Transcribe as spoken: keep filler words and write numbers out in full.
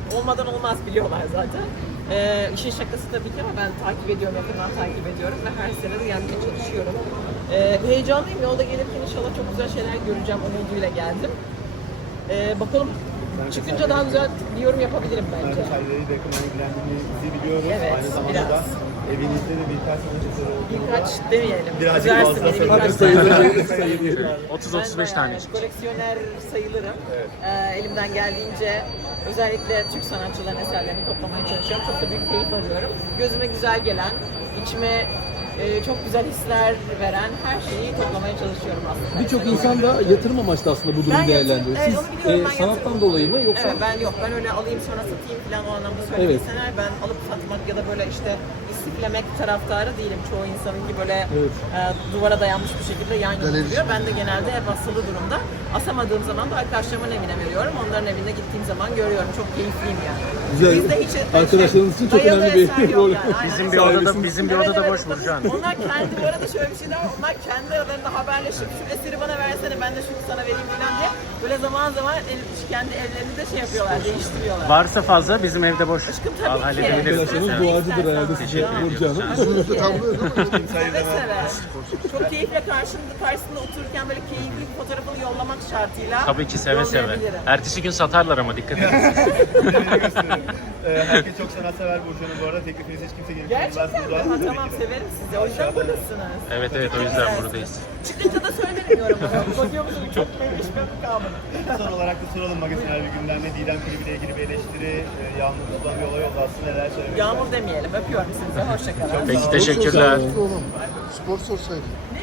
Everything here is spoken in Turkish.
olmadan olmaz biliyorlar zaten. Ee, işin şakası tabii ki ama ben takip ediyorum, yakından takip ediyorum ve her sene de yenmeye çalışıyorum. Ee, heyecanlıyım, yolda gelirken inşallah çok güzel şeyler göreceğim umuduyla geldim. Ee, bakalım çıkınca daha güzel bir yorum yapabilirim bence. Çayları da yakından ilgilendiğinizi biliyoruz. Evet, Aynı zamanda biraz. da evinizde de birkaç sanatçıları olduğunu Birkaç demeyelim. Birazcık Üzersin fazla beni birkaç sayılır. tane. otuz otuz beş Ben, tane e, çıkacak. koleksiyoner sayılırım. Ee, elimden geldiğince özellikle Türk sanatçıların eserlerini toplamaya çalışıyorum. Çok da büyük keyif alıyorum. Gözüme güzel gelen, içime e, çok güzel hisler veren her şeyi toplamaya çalışıyorum aslında. Birçok insan da yatırım amaçlı aslında bu Ben durumu yatırım- değerlendiriyor. evet, Siz onu biliyorum, e, ben sanattan yatırım- dolayı mı yoksa? Evet, ben yok. Ben öyle alayım sonra satayım falan o anlamda Evet. söylediyseniz ben alıp satmak ya da böyle işte istiflemek taraftarı değilim. Çoğu insanın ki böyle Evet. e, duvara dayanmış bir şekilde yan yana duruyor. Ben de genelde hep asılı durumda. Asamadığım zaman da arkadaşlarımın evine veriyorum. Onların evine gittiğim zaman görüyorum. Çok keyifliyim yani. Güzel. Bizde hiç Arkadaşlarınız için çok dayalı önemli bir eser yok rol. yani. Aynen. Bizim bir odada bizim bir odada boş Burcan. Onlar kendi bu arada şöyle bir şey var. Onlar kendi aralarında haberleşip şu eseri bana versene ben de şunu sana vereyim falan diye böyle zaman zaman el, kendi evlerini de şey yapıyorlar, değiştiriyorlar. Varsa fazla bizim evde boş. Aşkım tabii Al, ki. halledebiliriz. Arkadaşlarınız Evet. duacıdır herhalde size Teşekkür ediyoruz. Burcu Hanım. Tabii ki. Seve seve. Çok keyifle karşımda, karşısında otururken böyle keyifli bir fotoğrafını yollamak şartıyla Tabii ki seve seve. yollayabilirim. Ertesi gün satarlar ama dikkat edin. Ee, herkes çok sanatsever Burcu'nun bu arada. Teklifinizi hiç kimse gelip Gerçekten mi? burada. Ha, tamam severim sizi. O yüzden buradasınız. Evet evet o yüzden buradayız. Çıkınca da söylerim yorumları. Bakıyor musun? Çok neymiş memnun kalmadım. Son olarak da soralım magazinel bir gündemde Didem klibiyle ilgili bir eleştiri, e, Yağmur'dan bir olay oldu aslında neler söylemek Yağmur demeyelim. Öpüyorum sizi. Hoşçakalın. Peki teşekkürler. Oğlum, spor sorsaydın. Ne